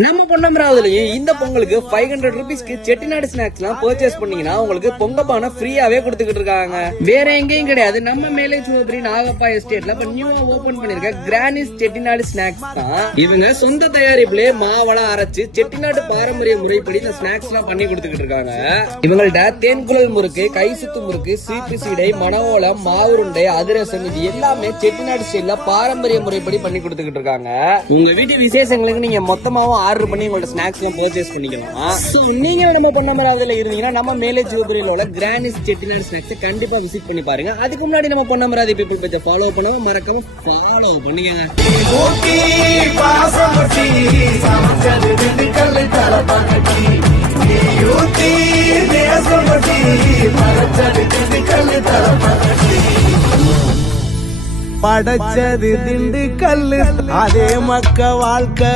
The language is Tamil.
நம்ம பொன்னமராவதுலயும் இந்த பொங்கலுக்கு 500 ரூபீஸ்க்கு செட்டிநாடு ஸ்நாக்ஸ் எல்லாம் பர்ச்சேஸ் பண்ணீங்கன்னா உங்களுக்கு பொங்கப்பானை ஃப்ரீயாவே கொடுத்துக்கிட்டு இருக்காங்க. வேற எங்கேயும் கிடையாது, நம்ம மேலே சிவபுரி நாகப்பா எஸ்டேட்ல இப்ப நியூவா ஓபன் பண்ணிருக்க கிரானிஸ் செட்டிநாடு ஸ்நாக்ஸ் தான். இவங்க சொந்த தயாரிப்புல மாவெல்லாம் அரைச்சு செட்டிநாடு பாரம்பரிய முறைப்படி இந்த ஸ்நாக்ஸ் எல்லாம் பண்ணி கொடுத்துக்கிட்டு இருக்காங்க. இவங்கள்ட்ட தேன்குழல் முறுக்கு, கை சுத்து முறுக்கு, சீப்பு சீடை, மணவோளம், மாவுருண்டை, அதிரசம் இது எல்லாமே செட்டிநாடு ஸ்டைல்ல பாரம்பரிய முறைப்படி பண்ணி கொடுத்துக்கிட்டு இருக்காங்க. உங்க வீட்டு விசேஷங்களுக்கு நீங்க மொத்தமாவும் ஆர்டர் பண்ணி உங்களோட ஸ்நாக்ஸ் எல்லாம் பர்ச்சேஸ் பண்ணிக்கலாம். நீங்க நம்ம பொன்னமராவதுல இருந்தீங்கன்னா நம்ம மேலே சிவபுரியில உள்ள கிரானிஸ் செட்டிநாடு ஸ்நாக்ஸ் கண்டிப்பா விசிட் பண்ணி பாருங்க. அதுக்கு முன்னாடி நம்ம பொன்னமராவதி பீப்புள் பேஜை ஃபாலோ பண்ணுங்க, மறக்காம ஃபாலோ பண்ணிக்கங்க. படைச்சது திண்டுக்கல்லு, அதே மக்க வாழ்க்கை.